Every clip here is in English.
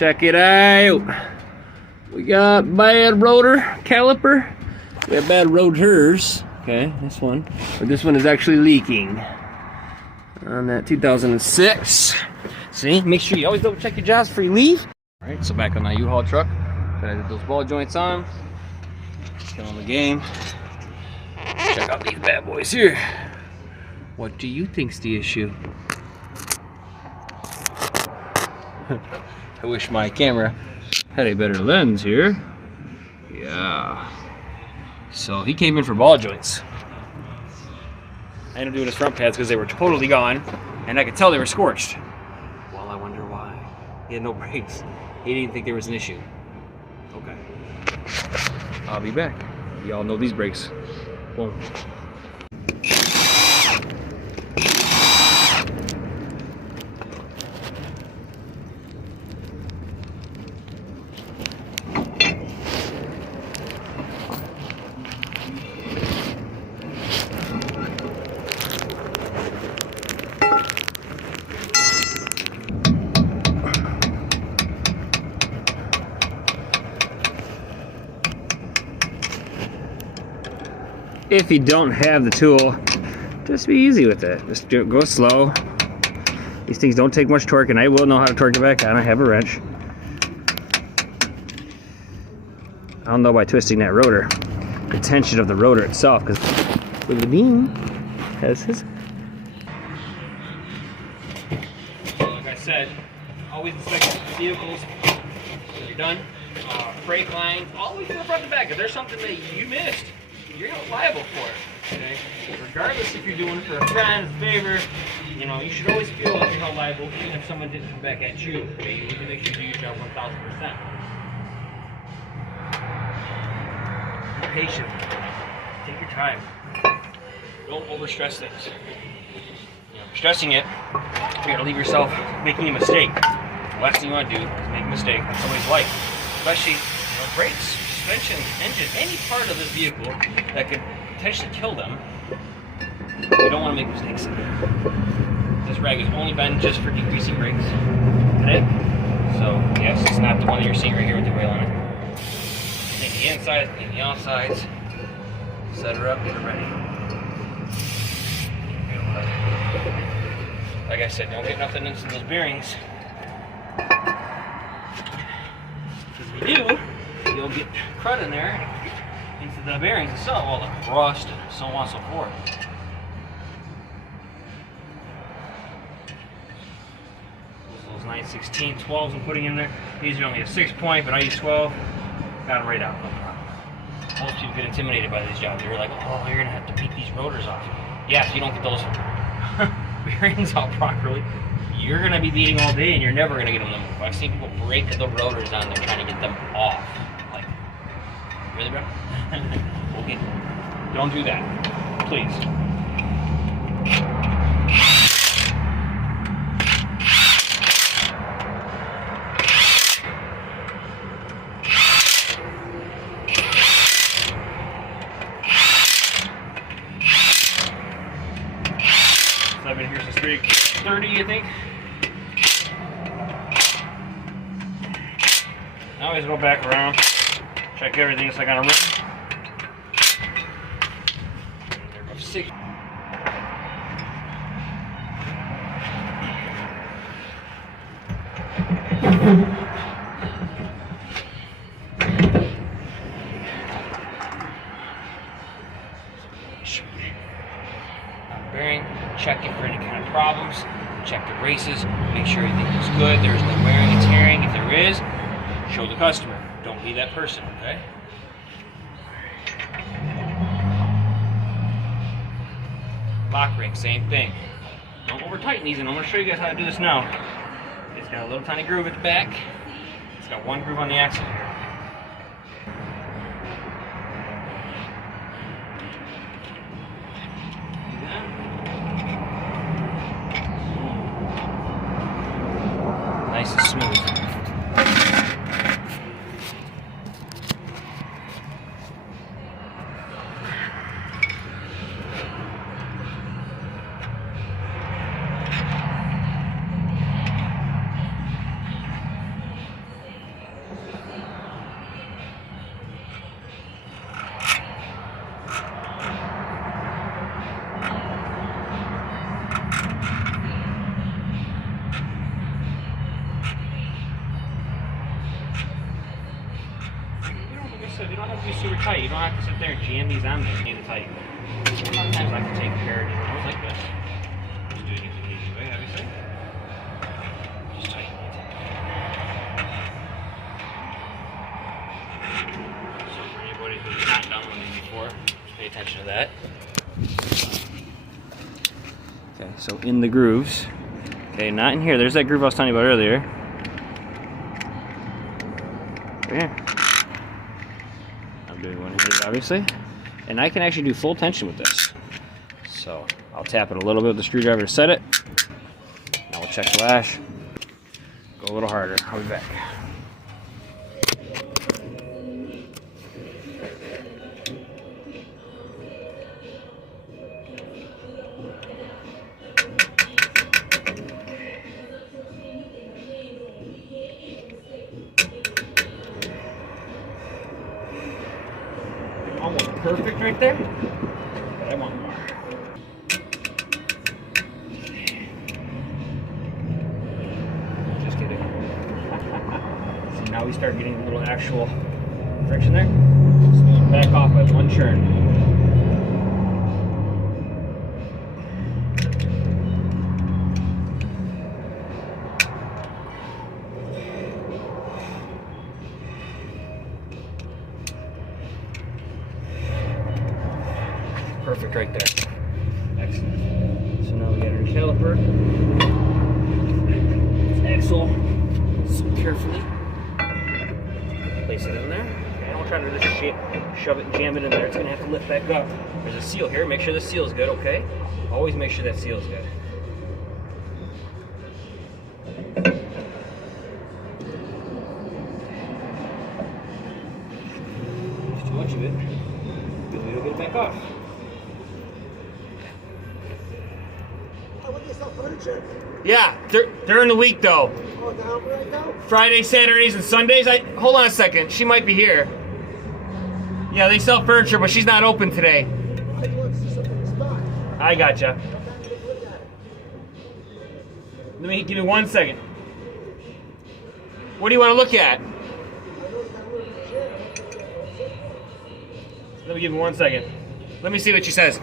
Check it out. We got bad rotor caliper. We have bad rotors. Okay, this one. But this one is actually leaking. On that 2006. See, make sure you always double check your jobs before you leave. Alright, so back on that U-Haul truck. I did those ball joints on. Killing the game. Check out these bad boys here. What do you think's the issue? I wish my camera had a better lens here. Yeah. So he came in for ball joints. I ended up doing his front pads because they were totally gone, and I could tell they were scorched. Well, I wonder why. He had no brakes. He didn't think there was an issue. Okay. I'll be back. Y'all know these brakes. Boom. If you don't have the tool, just be easy with it. Just go slow. These things don't take much torque, and I will know how to torque it back on. I have a wrench. I'll know by twisting that rotor, the tension of the rotor itself, because the beam has his. Like I said, always inspect vehicles when you're done. Brake lines, always from front to back. If there's something that you missed, you're not liable for it, okay? Regardless if you're doing it for a friend, a favor, you know, you should always feel like you're held liable even if someone didn't come back at you, okay? You need to make sure you do your job 1000%. Be patient. Take your time. Don't overstress things. You know, stressing it, you're gonna leave yourself making a mistake. The last thing you want to do is make a mistake on somebody's life, especially, brakes, suspension, engine, any part of this vehicle that could potentially kill them. You don't want to make mistakes. This rag is only been just for decreasing brakes. Okay? So, yes, it's not the one that you're seeing right here with the rail on it. Clean the insides, clean the outsides. Set her up, get her ready. Like I said, don't get nothing into those bearings. Because if you do, you'll get crud in there into the bearings itself, all the rust and so on and so forth. Those 9/16, 12s I'm putting in there. These are only a 6-point, but I use 12. Got them right out, no problem. Most people get intimidated by these jobs. They're like, oh, you're gonna have to beat these rotors off. Yeah, if you don't get those bearings out properly, you're gonna be beating all day and you're never gonna get them to move. I've seen people break the rotors on there trying to get them off. Like, really, bro? Okay, don't do that, please. So I've been here since 3:30, I think. I always go back around, check everything so I got a written. Bearing, check it for any kind of problems, check the braces, make sure everything looks good, there's no wearing and tearing. If there is, show the customer. Don't be that person, okay? Lock ring, same thing. Don't over tighten these, and I'm going to show you guys how to do this now. It's got a little tiny groove at the back. It's got one groove on the axle here. Nice and smooth. said, you don't have to be super tight. You don't have to sit there and jam these on there. You need to tight. Sometimes I can take care of these ones like this. Just doing it the easy way, obviously. Just tighten it. So for anybody who's not done one of these before, just pay attention to that. Okay, so in the grooves. Okay, not in here. There's that groove I was telling you about earlier. Right here. I'm doing one here, obviously. And I can actually do full tension with this. So I'll tap it a little bit with the screwdriver to set it. Now we'll check the lash. Go a little harder. I'll be back. Almost perfect right there, but I want more. Just kidding. So now we start getting a little actual friction there. So we'll back off by one churn. Perfect right there. Excellent. So now we got our caliper. This axle, so carefully place it in there. And don't try to just shove it and jam it in there. It's going to have to lift back up. There's a seal here. Make sure the seal is good, okay? Always make sure that seal is good. There's too much of it. You'll get it back off. Yeah, during the week though. Oh, now right now? Friday, Saturdays, and Sundays. Hold on a second. She might be here. Yeah, they sell furniture, but she's not open today. I gotcha. Give me 1 second. What do you want to look at? Let me give me 1 second. Let me see what she says.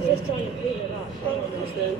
Just trying to clean it up. I don't understand.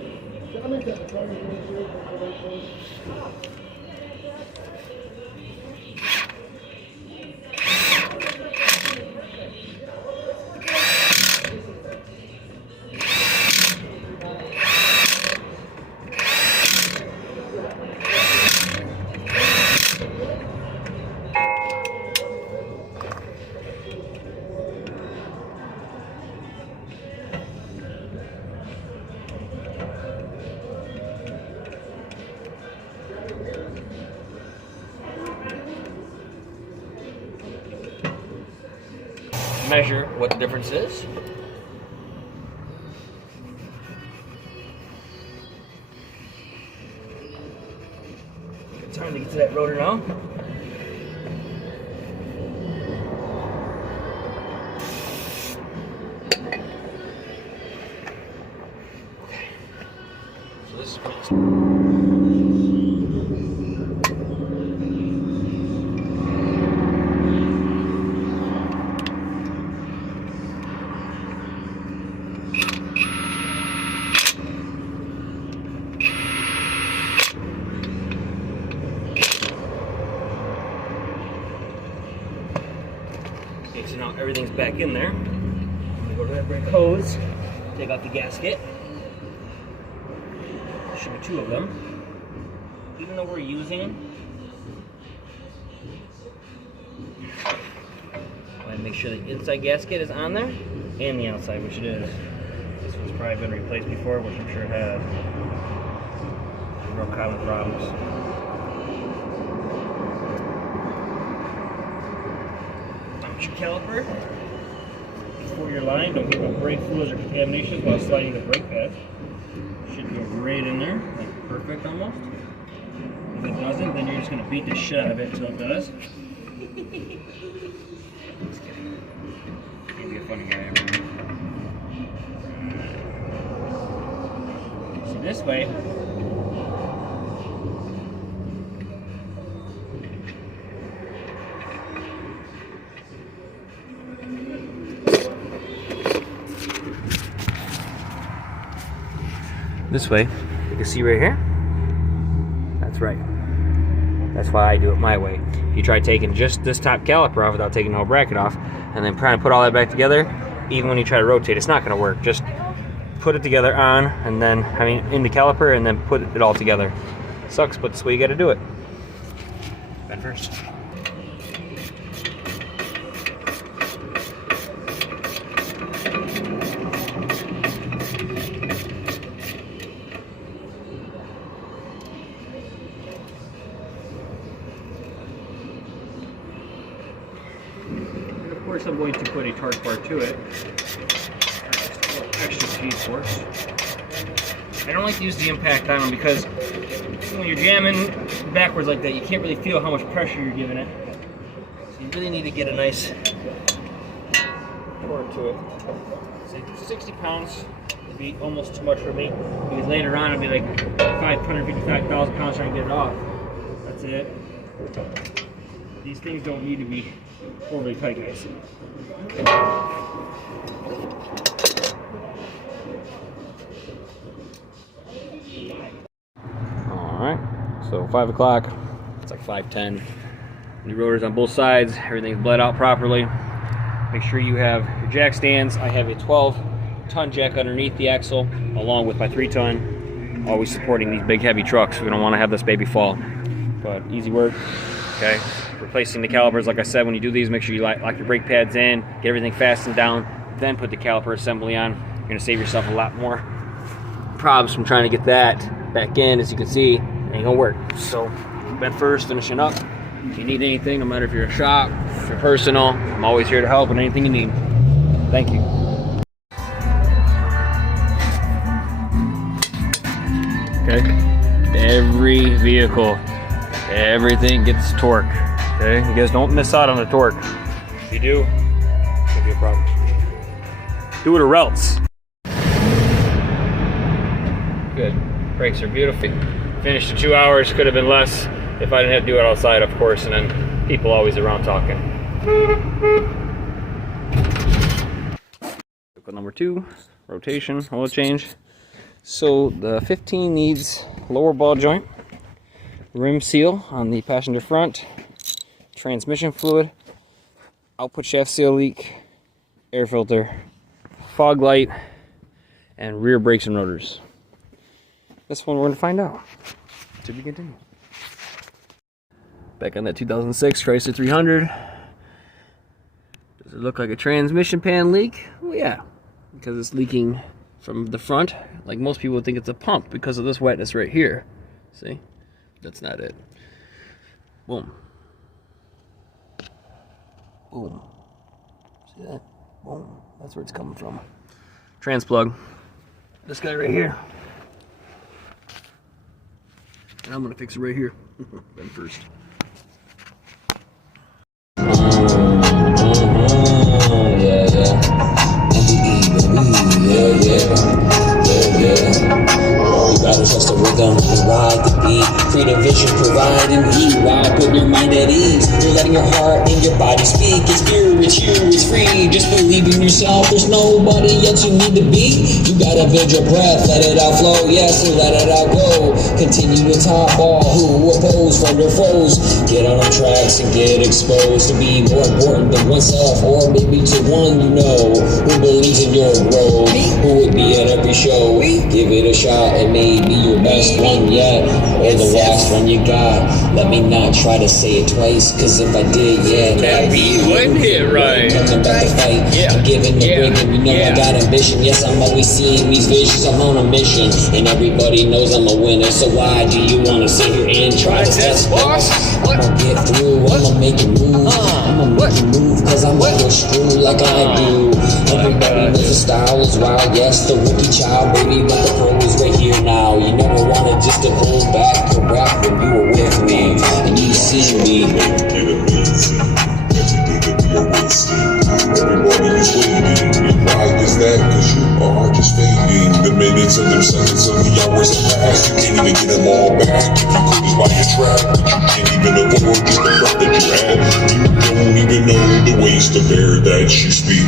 Measure what the difference is. Good time to get to that rotor now. Okay. So this is pretty. So now everything's back in there. I'm gonna go to that brake hose, take out the gasket. There should be 2 of them. Even though we're using, I'm gonna make sure the inside gasket is on there and the outside, which it is. This one's probably been replaced before, which I'm sure it has. Real common problems. Your caliper before your line. Don't get no brake fluids or contaminations while sliding the brake pads. Should go right in there, like perfect almost. If it doesn't, then you're just going to beat the shit out of it until it does. Just kidding. Can't be a funny guy ever. this way. This way, you can see right here. That's right. That's why I do it my way. If you try taking just this top caliper off without taking the whole bracket off, and then trying to put all that back together, even when you try to rotate, it's not going to work. Just put it together on, and then, in the caliper, and then put it all together. Sucks, but that's the way you got to do it. Ben first. Of course, I'm going to put a torque bar to it. Extra speed force. I don't like to use the impact on them because when you're jamming backwards like that, you can't really feel how much pressure you're giving it. So you really need to get a nice torque to it. Say 60 pounds would be almost too much for me because later on it'll be like 555,000 pounds trying to get it off. That's it. These things don't need to be overly tight, guys. Alright, so 5 o'clock, it's like 5:10. New rotors on both sides, everything's bled out properly. Make sure you have your jack stands. I have a 12-ton jack underneath the axle, along with my 3-ton, always supporting these big heavy trucks. We don't want to have this baby fall. But easy work, okay? Replacing the calipers, like I said, when you do these, make sure you lock your brake pads in, get everything fastened down, then put the caliper assembly on. You're going to save yourself a lot more problems from trying to get that back in. As you can see, it ain't going to work. So, Ben first, finishing up. If you need anything, no matter if you're a shop, if you're personal, I'm always here to help with anything you need. Thank you. Okay, every vehicle, everything gets torque. Okay, you guys don't miss out on the torque. If you do, it's gonna be a problem. Do it or else. Good. Brakes are beautiful. Finished in 2 hours. Could have been less if I didn't have to do it outside, of course, and then people always around talking. Vehicle number 2, rotation, oil change. So the 15 needs lower ball joint, rim seal on the passenger front, transmission fluid, output shaft seal leak, air filter, fog light, and rear brakes and rotors. This one we're going to find out. To be continued. Back on that 2006 Chrysler 300. Does it look like a transmission pan leak? Well, yeah, because it's leaking from the front. Like most people would think it's a pump because of this wetness right here. See? That's not it. Boom. Boom. See that? Boom. That's where it's coming from. Trans plug. This guy right here. And I'm gonna fix it right here. Ben first. Trust the rhythm and ride the beat. Freedom vision providing heat. While putting your mind at ease. You're letting your heart and your body speak. It's pure, it's you, it's free. Just believe in yourself. There's nobody else you need to be. You gotta build your breath, let it out flow. Yes, and let it out go. Continue to top all who oppose from their foes. Get on the tracks and get exposed to be more important than oneself, or maybe to one you know who believes in your growth. Who would be at every show? Give it a shot and maybe your best one yet, or the last one you got. Let me not try to say it twice, cause if I did, yeah, that'd be one hit right. Talking about the fight, I'm giving the break, and you know I got ambition. Yes, I'm always seeing these visions, I'm on a mission, and everybody knows I'm a winner. So why do you wanna sit here and try to test, boss? I'ma get through, I'ma make it move. I'ma make it move, cause I'm a push through like I do. Everybody knows the style is wild, yes, the rookie child, baby, but the pros right here now. You never wanted just to hold back to rap when you were with me, and you see me. Everybody is waiting. Why is that? Cause you are just fading. The minutes of the them seconds of the hours that pass, you can't even get them all back. If you cruise by your trap, but you can't even afford just the breath that you had. You don't even know the ways to bear that you speak.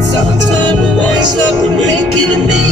It's our time to rise up and make it a me.